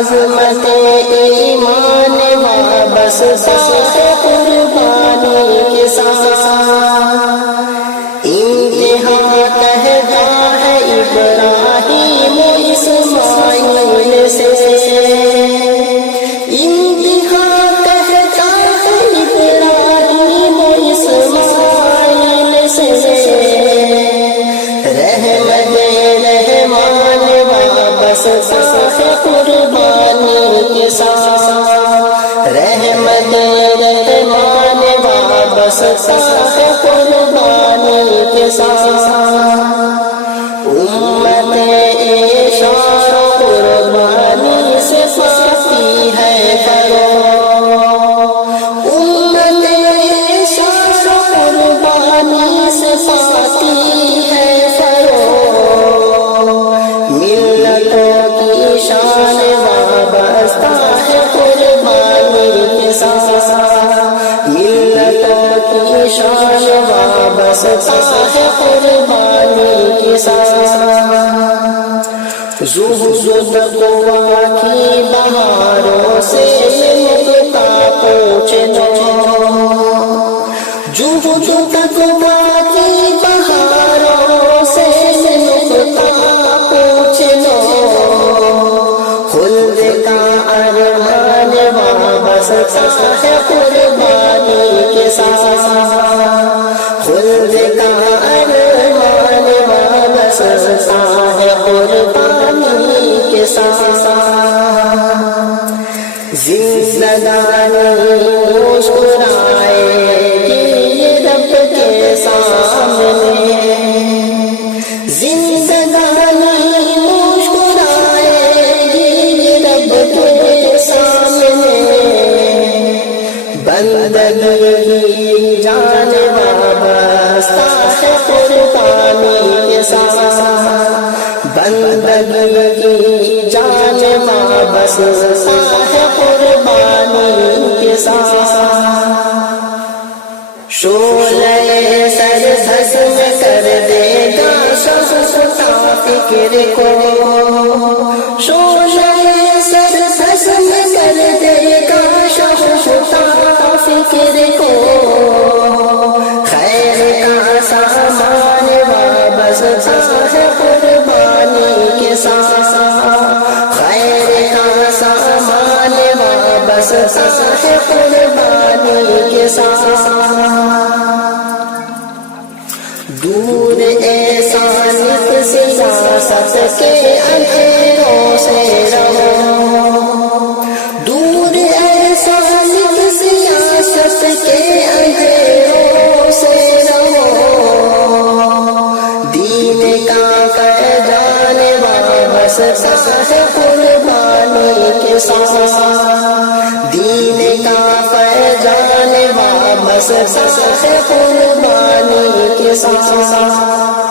عظمت ایمان وابستہ ہے قربانی کے ساتھ، انتہا کہتا ہے ابراہیم و اسماعیل سے، انتہا کہتا ہے ابراہیم و اسماعیل سے، رحمت رحمان وابستہ ہے قربانی کے ساتھ، رحمت رحمان وابستہ ہے قربانی کے ساتھ، امت اشار قربانی سے پاتی ہے فرو، امت اشار قربانی سے پاتی ہے فرو، ملتوں کی شان وابستہ ہے قربانی کے ساتھ، ملتوں کی شان وابستہ ہے قربانی کے ساتھ، زہد تقویٰ کی بہاروں سے نکتا پوچھ لو، زہد تقویٰ کی بہاروں سے نکتا پوچھ لو، خلد کا ارمان وابستہ ہے قربانی کے ساتھ، خلد کا ارمان وابستہ ہے قربانی کے ساتھ، زندگانی مسکرائے گی رب کے سامنے، زندگانی مسکرائے گی رب کے سامنے، بندگی جان وابستہ ہے قربانی کے ساتھ، بندگی جان وابستہ ہے قربانی کے ساتھ، شعلہ سر بھسم کر دے گا شخصتا فکر کو، شعلہ سر بھسم کر دے گا شخصتا فکر کو، خیر کا سامان وابستہ ہے قربانی کے ساتھ، خیر کا سامان وابستہ ہے قربانی کے ساتھ، دور ایسا سیاست کے اندھیروں سے رہو، دور ایسا سیاست کے اندھیروں سے رہو، دین کا فیضان وابستہ ہے قربانی کے ساتھ، دین کا فیضان وابستہ ہے قربانی کے ساتھ،